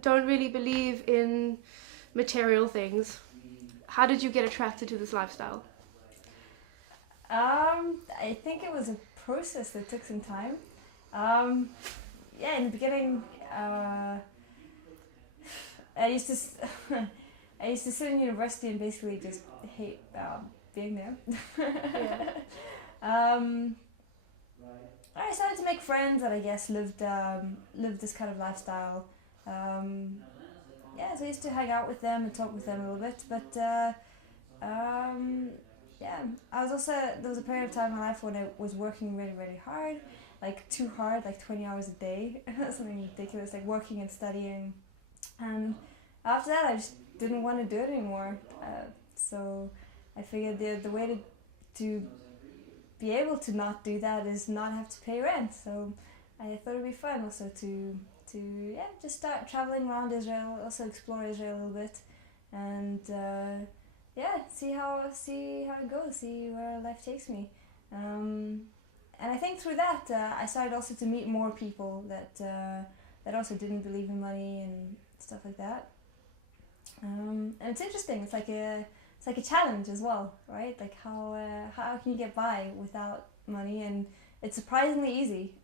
don't really believe in material things. How did you get attracted to this lifestyle? I think it was a process that took some time. Um, yeah, in the beginning, I used to I used to sit in university and basically just hate being there. Yeah. um, I started to make friends that I guess lived this kind of lifestyle. Um, yeah, so I used to hang out with them and talk with them a little bit. But um, yeah, I was also there was a period of time in my life when I was working really really hard, like too hard, like 20 hours a day, something ridiculous, like working and studying. And after that, I just didn't want to do it anymore. So I figured the way to be able to not do that is not have to pay rent. So I thought it'd be fun also to yeah just start traveling around Israel, also explore Israel a little bit, and yeah see how it goes, see where life takes me. And I think through that I started also to meet more people that also didn't believe in money and stuff like that. And it's interesting. It's like a challenge as well, right? Like how can you get by without money? And it's surprisingly easy.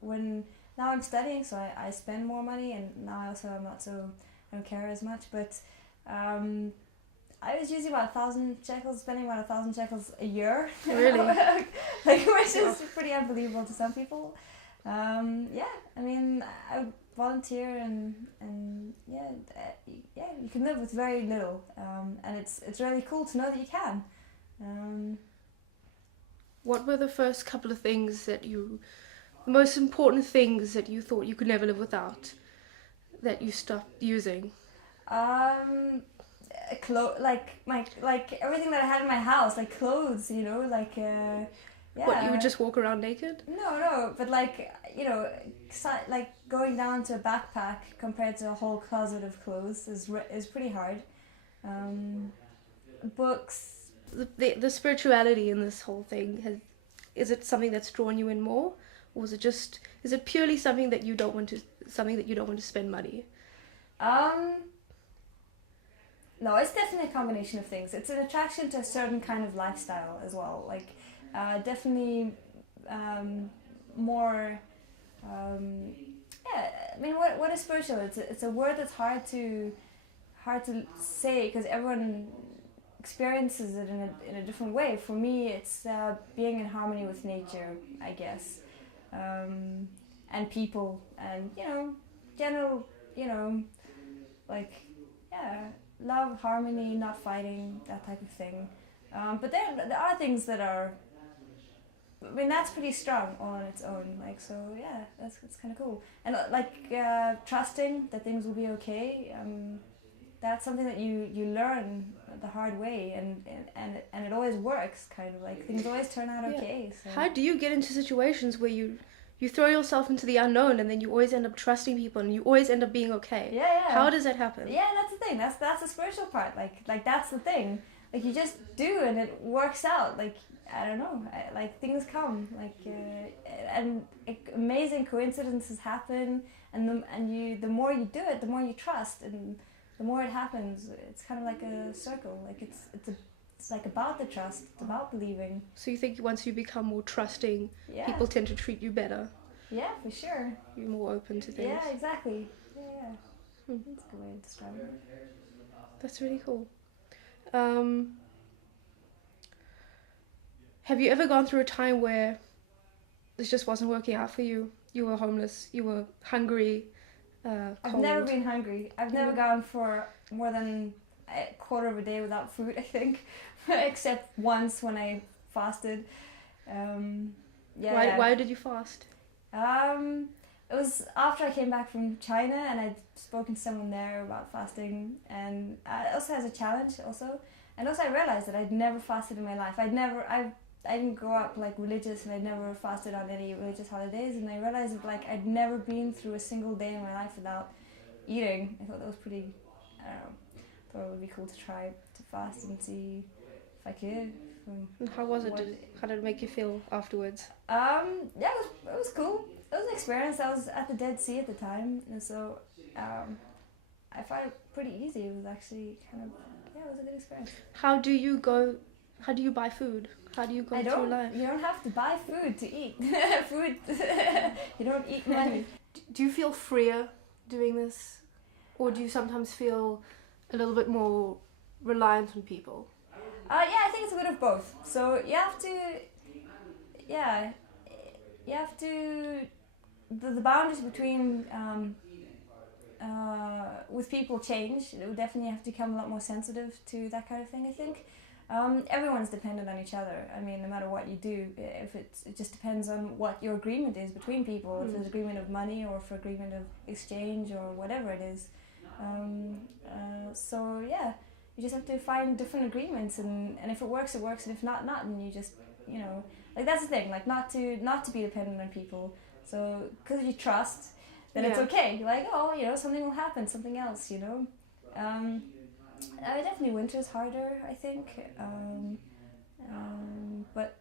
When now I'm studying, so I spend more money, and now I'm not so I don't care as much. But um, I was using about 1,000 shekels, spending about 1,000 shekels a year. Really? Like which is pretty unbelievable to some people. Yeah, I mean, I would volunteer and yeah, you can live with very little, and it's really cool to know that you can. Um, What were the first couple of things the most important things that you thought you could never live without, that you stopped using? um, like everything that I had in my house, like clothes, yeah. What, you would just walk around naked? No, but like like going down to a backpack compared to a whole closet of clothes is pretty hard. Um, Books. The spirituality in this whole thing is it something that's drawn you in more, or is it purely something that you don't want to spend money? Um, no, it's definitely a combination of things. It's an attraction to a certain kind of lifestyle as well. Like, definitely more. Um, yeah, I mean, what is spiritual? It's a word that's hard to say because everyone experiences it in a different way. For me, it's being in harmony with nature, I guess, and people, and general, you know, like yeah, love, harmony, not fighting, that type of thing. But there are things that are. I mean, that's pretty strong on its own. Like so, yeah, that's kind of cool. And trusting that things will be okay. That's something that you learn the hard way, and it always works. Kind of like things always turn out Yeah. okay. So How do you get into situations where you throw yourself into the unknown and then you always end up trusting people and you always end up being okay? yeah. How does that happen? Yeah, that's the thing. That's the spiritual part. Like that's the thing. Like you just do and it works out. Like I don't know. Like things come. And amazing coincidences happen. The more you do it, the more you trust, and the more it happens. It's kind of like a circle. Like it's like about the trust. It's about believing. So you think once you become more trusting, Yeah. people tend to treat you better? Yeah, for sure. You're more open to things? Yeah, exactly. Yeah. Hmm. That's a good way to describe it. That's really cool. Have you ever gone through a time where this just wasn't working out for you? You were homeless, you were hungry, cold. I've never been hungry. I've never gone for more than a quarter of a day without food, I think. Except once when I fasted. Why did you fast? It was after I came back from China and I'd spoken to someone there about fasting, and it also has a challenge also. And also I realized that I'd never fasted in my life. I didn't grow up like religious, and I'd never fasted on any religious holidays, and I realized that like I'd never been through a single day in my life without eating. I thought that was pretty, I don't know, thought it would be cool to try to fast and see if I could. And how was it? How did it make you feel afterwards? Yeah, it was cool. It was an experience. I was at the Dead Sea at the time, and so I found it pretty easy. It was actually kind of, yeah, it was a good experience. How do you go? How do you buy food? How do you go through life? You don't have to buy food to eat. Food, you don't eat money. Do you feel freer doing this, or do you sometimes feel a little bit more reliant on people? Yeah, I think it's a bit of both. So you have to, yeah, you have to, the boundaries between, with people change. You definitely have to become a lot more sensitive to that kind of thing, I think. Everyone's dependent on each other. I mean, no matter what you do, it just depends on what your agreement is between people. If there's agreement of money, or for agreement of exchange, or whatever it is. So yeah, you just have to find different agreements, and if it works, it works, and if not, not, and you just, you know, like that's the thing, like not to be dependent on people. So because you trust, then it's okay. You're like, oh, you know, something will happen, something else, you know. Definitely winter is harder, I think. But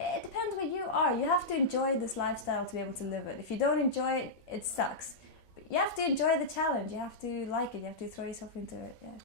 it depends what you are. You have to enjoy this lifestyle to be able to live it. If you don't enjoy it, it sucks. But you have to enjoy the challenge. You have to like it. You have to throw yourself into it. Yeah.